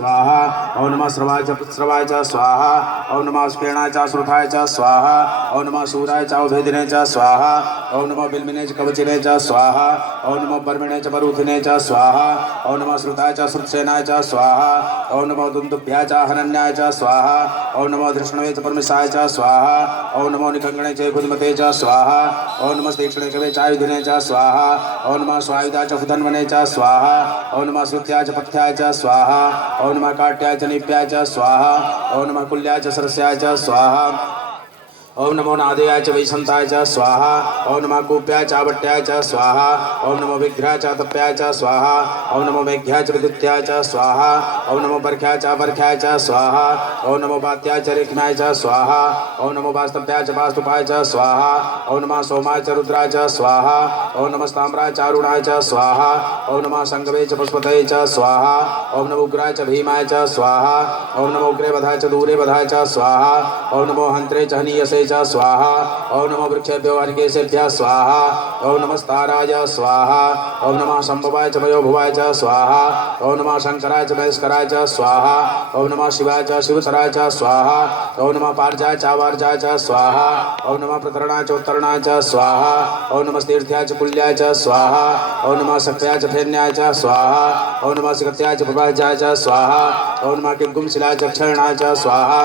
स्वाहा। ओम नमः श्रवाय च स्वाहा। ओम नमः स्फेणाय च श्रुताय च स्वाहा। ओम नमः शूराय च भेदिने च स्वाहा। ओम नमः बिल्मिने च कवचिने च स्वाहा। ओम नमः बर्मिणे च बरूथिने च स्वाहा। ओम नमः श्रुताय च श्रुतसेनाय च स्वाहा। ओम नमः दुन्दुभ्याय च हनन्याय च स्वाहा। ओम नमः धृष्णवे च परमेशाय च स्वाहा। ओम नमो निकंगणे च बुद्धिमते च स्वाहा। ओम नमः तीक्ष्णे कवे चायुधिने च स्वाहा। ओम नमः स्वायुधाय च फुधन्वने च स्वाहा। ओम नमः श्रुत्याय च पथ्याय च स्वाहा। ओम नमः काट्याय च निप्याय च स्वाहा। ओम नमः कुल्याय च सरस्याय च स्वाहा। ओम नमो नादयाय च वैशंताय च स्वाहा। ओम नमः कूप्याय च आवट्याय च स्वाहा। ओम नमो विघ्राय च तप्याय च स्वाहा। ओम नमो मेघ्याय च विद्युत्याय च स्वाहा। ओम नमो बर्ख्याय च बर्ख्याय च स्वाहा। ओम नमो वात्याय च रेखनाय च स्वाहा। ओम नमो वास्तव्याय च वास्तुपाय च स्वाहा। ओम नमः सोमाय च रुद्राय च स्वाहा। ओम नमः ताम्राय च अरुणाय च स्वाहा। ओम नमः संगवे च पुष्पतये च स्वाहा। ओम नमो उग्राय च भीमाय च स्वाहा। ओम नमो उग्रे वधाय च दूरे वधाय च स्वाहा। ओम नमो हंत्रे च हनीयसे च स्वाहा। ओम नमो वृक्षेभ्यो हरिकेशेभ्यः स्वाहा। ओम नमस्ताराय स्वाहा। ओम नमः शंभवाय च मयोभुवाय च स्वाहा। ओम नमः शंकराय च महेश्वराय च स्वाहा। ओम नमः शिवाय च शिवतराय च स्वाहा। ओम नमः पार्जाय च वार्जाय च स्वाहा। ओम नमः प्रतरणाय च उत्तरणाय च स्वाहा। ओम नमः तीर्थ्याय च कुल्याय च स्वाहा। ओम नमः सक्त्याय च फेन्याय च स्वाहा। ओम नमः सिकत्याय च प्रभाजाय च स्वाहा। ओम नमः किंकुमशिलाय च क्षरणाय च स्वाहा।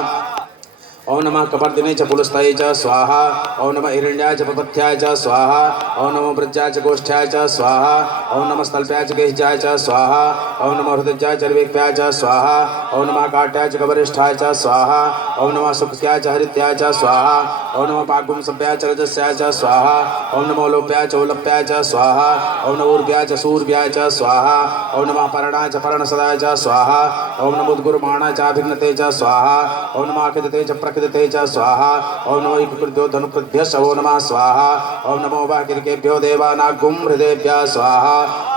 ओम नमः कपर्दिने च पुलस्तये च स्वाहा। ओम नमः हिरण्याय च पपथ्याय च स्वाहा। ओम नमः वृज्याय च गोष्ठ्याय च स्वाहा। ओम नमः स्थल्प्याय च गेहजाय च स्वाहा। ओम नमः हृदयाय च निर्विक्त्याय च स्वाहा। ओम नमः काट्याय च कवरिष्ठाय च स्वाहा। ओम नमः सुक्त्याय च हरित्याय च स्वाहा। ओम नमः पागुं सभ्याय च रजस्याय च स्वाहा। ओम नमः लोप्याय च उलप्याय च स्वाहा। ओम नमः ऊर्व्याय च सूर्व्याय च स्वाहा। ओम नमः पर्णाय च पर्णसदाय च स्वाहा। ओम नमः उद्गुरुमाणाय च अभिघ्नते च स्वाहा। ओम नमः अखिदते च प्रकृते च स्वाहा। ओम नमो इकृद्यो धनुकृद्भ्यः शवो नमः स्वाहा। ओम नमो वाकिरकेभ्यो देवानागुं हृदेभ्यः स्वाहा।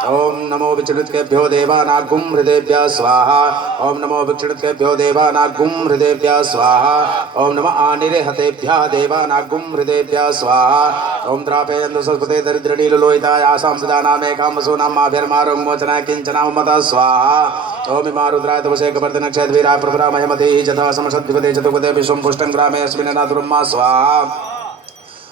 ओम नमो विचलितकेभ्यो देवानागुं हृदेभ्यः स्वाहा। ओम नमो विचलितकेभ्यो देवानागुं हृदेभ्यः स्वाहा। ओम नमः आनिर्हतेभ्यः देवानागुं हृदेभ्यः स्वाहा। ओम द्रापेन्द्र सरस्वते दरिद्रनीललोहिताय आसां सदानामेकां वसूनामाभिर्मारों मोचनाय किंचनामतः स्वाहा। ओम इमारुद्राय तपसे कपर्दिन क्षेत्रवीराय प्रभरामहेमते जथा समषद्विपदे चतुपदे विश्वं पुष्टं ग्रामे अस्मिन् नादुर्मा स्वाहा।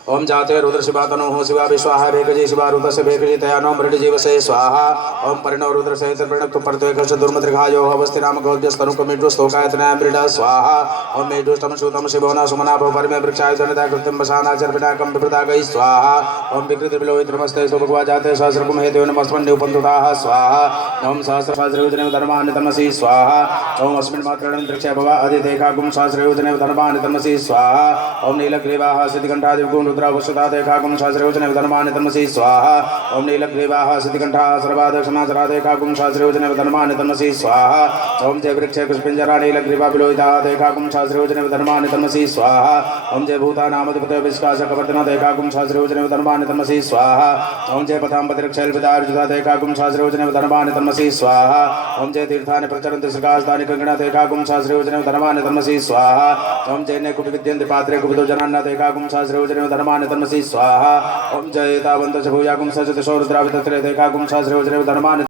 ओम जाते रुद्र शिवा तनो शिवा विश्वाहा भेकजी शिवा रुद्रस्य भेकजी तयानो मृडजीवसे स्वाहा। ओम परिणव रुद्र सहित प्रणक्तु परत्वेकश दुर्मत्रिघायो हवस्ति नाम गौद्यस्तनुकमिड्रु स्तोकायतनाय मृड स्वाहा। ओम मेढुष्टम सुतम शिवोना सुमना भव परिमे वृक्षायुधनिता कृत्यं वसानाचर्पिणाकं विप्रदागै स्वाहा। ओम विकृति विलोहित नमस्ते सुभगवा जाते सहस्रकुम हेतु नमस्मन् उपन्तुताः स्वाहा। ओम सहस्रपाज्रयुधने धर्मानि तमसि स्वाहा। ओम अस्मिन् मात्रणं दृक्ष्य भव अधिदेखागुं सहस्रयुधने धर्मानि तमसि स्वाहा। ओम नीलग्रीवाः सिद्धिकण्ठादिगुं रुद्रावशुता देखागुं सहस्रयुधने धर्मानि तमसि स्वाहा। ओम नीलग्रीवाः सिद्धिकण्ठाः सर्वादक्षणाचरा देखागुं सहस्रयुधने धर्मानि तमसि स्वाहा। ओम जय वृक्षे पुष्पिञ्जरा नीलग्रीवा विलोहिताः देखागुं सहस्रयुधने धर्मानि तमसि स्वाहा। ओम जय भूतानामधिपतयो विश्वासकवर्धना देखागुं सहस्रयुधने धर्मानि तमसि स्वाहा। ओम जय पथाम्पतिरक्षैर्विदार्जुता देखागुं सहस्रयुधने धर्मानि तमसि स्वाहा। ओम जय तीर्थानि प्रचरन्ति श्रीकास्तानि कंगणा देखागुं सहस्रयुधने धर्मानि तमसि स्वाहा। ओम जय ने कुपिविद्यन्ति पात्रे कुपितो जनान्ना देखागुं सहस्रयुधने धर्मानि तमसि स्वाहा। ओम जय तावन्त च भूयागुं सचति सौरुद्रावितत्रे देखागुं सहस्रयुधने धर्मानि